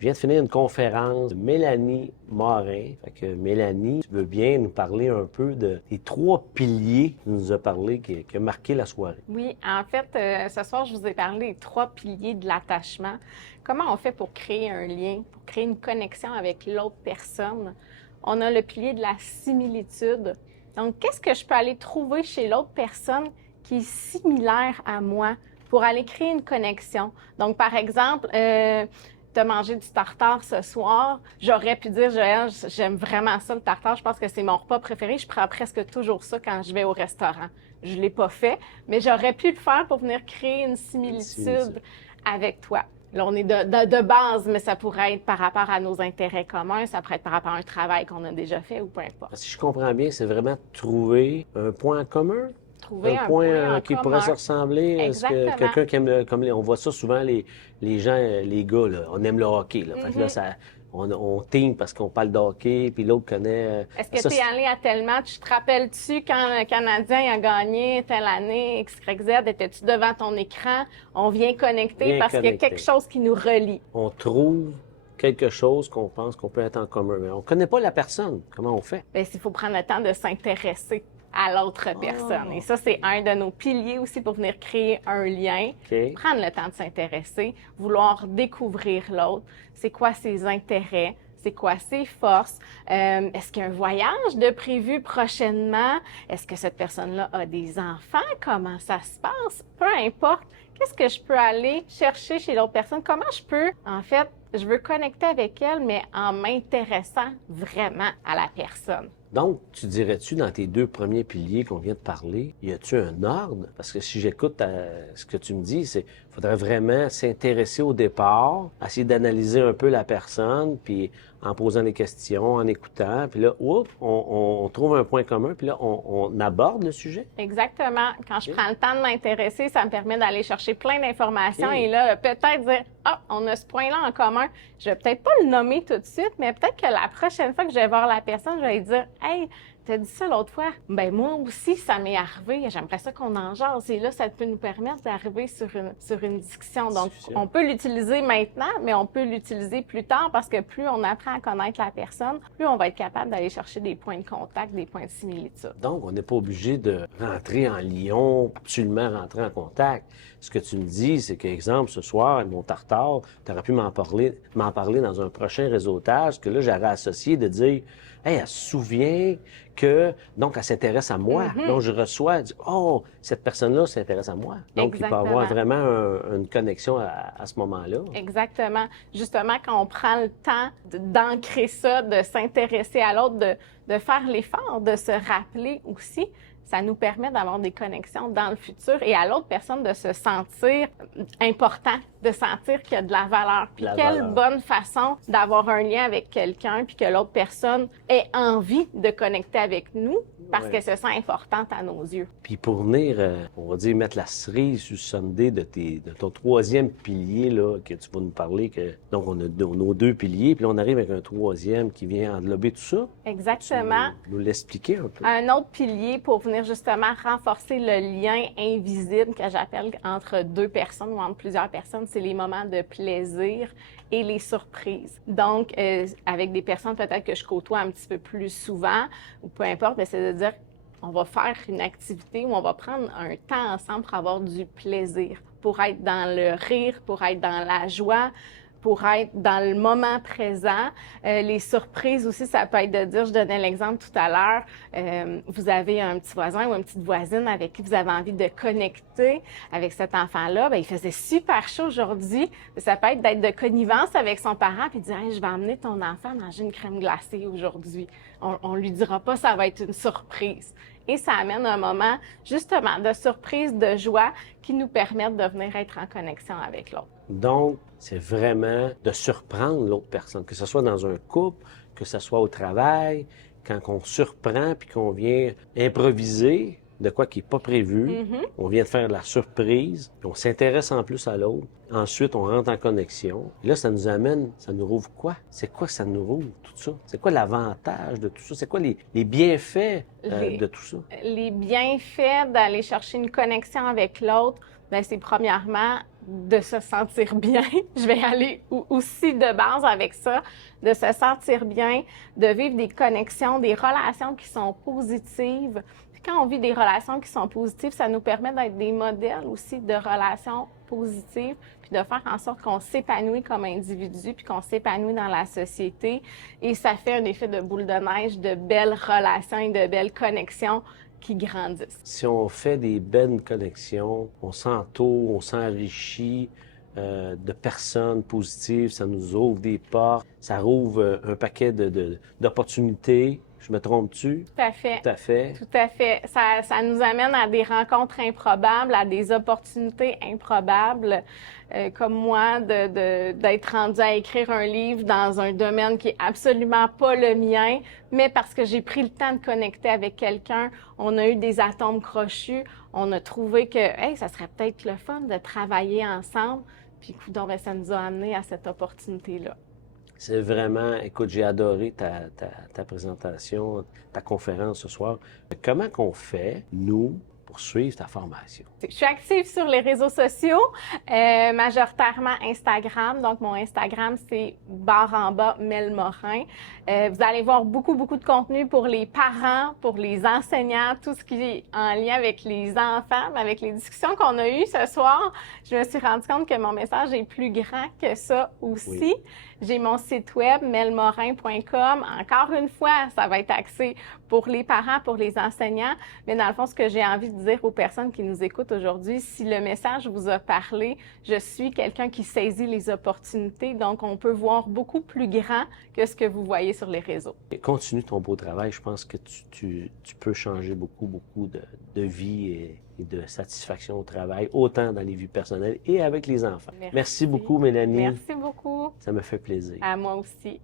Je viens de finir une conférence de Mélanie Morin. Fait que Mélanie, tu veux bien nous parler un peu des 3 piliers que tu nous as parlé qui a marqué la soirée? Oui, en fait, ce soir, je vous ai parlé des 3 piliers de l'attachement. Comment on fait pour créer un lien, pour créer une connexion avec l'autre personne? On a le pilier de la similitude. Donc, qu'est-ce que je peux aller trouver chez l'autre personne qui est similaire à moi pour aller créer une connexion? Donc, par exemple, tu as mangé du tartare ce soir. J'aurais pu dire, Joël, j'aime vraiment ça, le tartare. Je pense que c'est mon repas préféré. Je prends presque toujours ça quand je vais au restaurant. Je ne l'ai pas fait, mais j'aurais pu le faire pour venir créer une similitude avec toi. Là, on est de base, mais ça pourrait être par rapport à nos intérêts communs, ça pourrait être par rapport à un travail qu'on a déjà fait ou peu importe. Si je comprends bien, c'est vraiment trouver un point commun? Trouver un point en qui commun. pourrait se ressembler. Est-ce que Exactement. quelqu'un qui aime, on voit ça souvent, les gens, les gars, là, on aime le hockey. Là. Fait que là, on team parce qu'on parle de hockey, puis l'autre connaît... Est-ce que tu es allé à tel match? Tu te rappelles-tu quand le Canadien a gagné telle année, XYZ? Étais-tu devant ton écran? On vient connecter parce qu'il y a quelque chose qui nous relie. On trouve quelque chose qu'on pense qu'on peut être en commun, mais on ne connaît pas la personne. Comment on fait? Bien, il faut prendre le temps de s'intéresser à l'autre personne. Et ça, c'est un de nos piliers aussi pour venir créer un lien. Okay. Prendre le temps de s'intéresser, vouloir découvrir l'autre. C'est quoi ses intérêts? C'est quoi ses forces? Est-ce qu'il y a un voyage de prévu prochainement? Est-ce que cette personne-là a des enfants? Comment ça se passe? Peu importe. Qu'est-ce que je peux aller chercher chez l'autre personne? Comment je peux, en fait, je veux connecter avec elle, mais en m'intéressant vraiment à la personne. Donc, tu dirais-tu, dans tes 2 premiers piliers qu'on vient de parler, y a-tu un ordre? Parce que si j'écoute ce que tu me dis, c'est qu'il faudrait vraiment s'intéresser au départ, essayer d'analyser un peu la personne, puis en posant des questions, en écoutant, puis là, on trouve un point commun, puis là, on aborde le sujet. Exactement. Quand je prends le temps de m'intéresser, ça me permet d'aller chercher plein d'informations et là, peut-être dire, on a ce point-là en commun. Je vais peut-être pas le nommer tout de suite, mais peut-être que la prochaine fois que je vais voir la personne, je vais lui dire, hey, t'as dit ça l'autre fois? Ben moi aussi, ça m'est arrivé. J'aimerais ça qu'on en jase. Et là, ça peut nous permettre d'arriver sur une discussion. Donc, on peut l'utiliser maintenant, mais on peut l'utiliser plus tard parce que plus on apprend à connaître la personne, plus on va être capable d'aller chercher des points de contact, des points de similitude. Donc, on n'est pas obligé de rentrer en lion, absolument rentrer en contact. Ce que tu me dis, c'est qu'exemple, ce soir, mon tartare, tu aurais pu m'en parler dans un prochain réseautage, que là, j'aurais associé de dire, hey, elle se souvient que, donc, elle s'intéresse à moi. Donc, je reçois, elle dit, oh, cette personne-là s'intéresse à moi. Donc, il peut y avoir vraiment une connexion à ce moment-là. Exactement. Justement, quand on prend le temps d'ancrer ça, de s'intéresser à l'autre, de faire l'effort, de se rappeler aussi, ça nous permet d'avoir des connexions dans le futur et à l'autre personne de se sentir important, de sentir qu'il y a de la valeur. Puis quelle bonne façon d'avoir un lien avec quelqu'un puis que l'autre personne ait envie de connecter avec nous parce qu'elle se sent importante à nos yeux. Puis pour venir, on va dire, mettre la cerise sur le sundae de ton 3e pilier là, que tu vas nous parler, donc on a nos 2 piliers, puis là on arrive avec un 3e qui vient englober tout ça. Exactement. Tu nous l'expliquer un peu. Un autre pilier pour venir justement renforcer le lien invisible que j'appelle entre 2 personnes ou entre plusieurs personnes, c'est les moments de plaisir et les surprises. Donc, avec des personnes peut-être que je côtoie un petit peu plus souvent ou peu importe, mais c'est de dire on va faire une activité où on va prendre un temps ensemble pour avoir du plaisir, pour être dans le rire, pour être dans la joie, pour être dans le moment présent. Les surprises aussi, ça peut être de dire, je donnais l'exemple tout à l'heure, vous avez un petit voisin ou une petite voisine avec qui vous avez envie de connecter avec cet enfant-là. Bien, il faisait super chaud aujourd'hui. Ça peut être d'être de connivence avec son parent puis de dire, hey, je vais emmener ton enfant manger une crème glacée aujourd'hui. On lui dira pas, ça va être une surprise. Et ça amène un moment, justement, de surprise, de joie qui nous permettent de venir être en connexion avec l'autre. Donc, c'est vraiment de surprendre l'autre personne, que ce soit dans un couple, que ce soit au travail, quand on surprend puis qu'on vient improviser de quoi qui n'est pas prévu, on vient de faire de la surprise, puis on s'intéresse en plus à l'autre. Ensuite, on rentre en connexion. Et là, ça nous amène, ça nous rouvre quoi? C'est quoi que ça nous rouvre, tout ça? C'est quoi l'avantage de tout ça? C'est quoi les bienfaits de tout ça? Les bienfaits d'aller chercher une connexion avec l'autre, bien, c'est premièrement de se sentir bien. Je vais aller aussi de base avec ça, de se sentir bien, de vivre des connexions, des relations qui sont positives. Puis quand on vit des relations qui sont positives, ça nous permet d'être des modèles aussi de relations positives, puis de faire en sorte qu'on s'épanouit comme individu, puis qu'on s'épanouit dans la société. Et ça fait un effet de boule de neige, de belles relations et de belles connexions qui grandissent. Si on fait des belles connexions, on s'entoure, on s'enrichit de personnes positives, ça nous ouvre des portes, ça rouvre un paquet d'opportunités. Je me trompe-tu? Tout à fait. Tout à fait. Tout à fait. Ça nous amène à des rencontres improbables, à des opportunités improbables, comme moi, d'être rendue à écrire un livre dans un domaine qui est absolument pas le mien, mais parce que j'ai pris le temps de connecter avec quelqu'un, on a eu des atomes crochus, on a trouvé que, hey, ça serait peut-être le fun de travailler ensemble, puis coudonc, ben, ça nous a amené à cette opportunité-là. C'est vraiment, écoute, j'ai adoré ta présentation, ta conférence ce soir. Comment qu'on fait, nous, pour suivre ta formation? Je suis active sur les réseaux sociaux, majoritairement Instagram. Donc, mon Instagram, c'est _Mel-Morin. Vous allez voir beaucoup de contenu pour les parents, pour les enseignants, tout ce qui est en lien avec les enfants. Mais avec les discussions qu'on a eues ce soir, je me suis rendu compte que mon message est plus grand que ça aussi. Oui. J'ai mon site web, melmorin.com. Encore une fois, ça va être axé pour les parents, pour les enseignants. Mais dans le fond, ce que j'ai envie de dire aux personnes qui nous écoutent aujourd'hui, si le message vous a parlé, je suis quelqu'un qui saisit les opportunités. Donc, on peut voir beaucoup plus grand que ce que vous voyez sur les réseaux. Et continue ton beau travail. Je pense que tu peux changer beaucoup de vie et de satisfaction au travail, autant dans les vies personnelles et avec les enfants. Merci beaucoup, Mélanie. Merci beaucoup. Ça me fait plaisir. À moi aussi.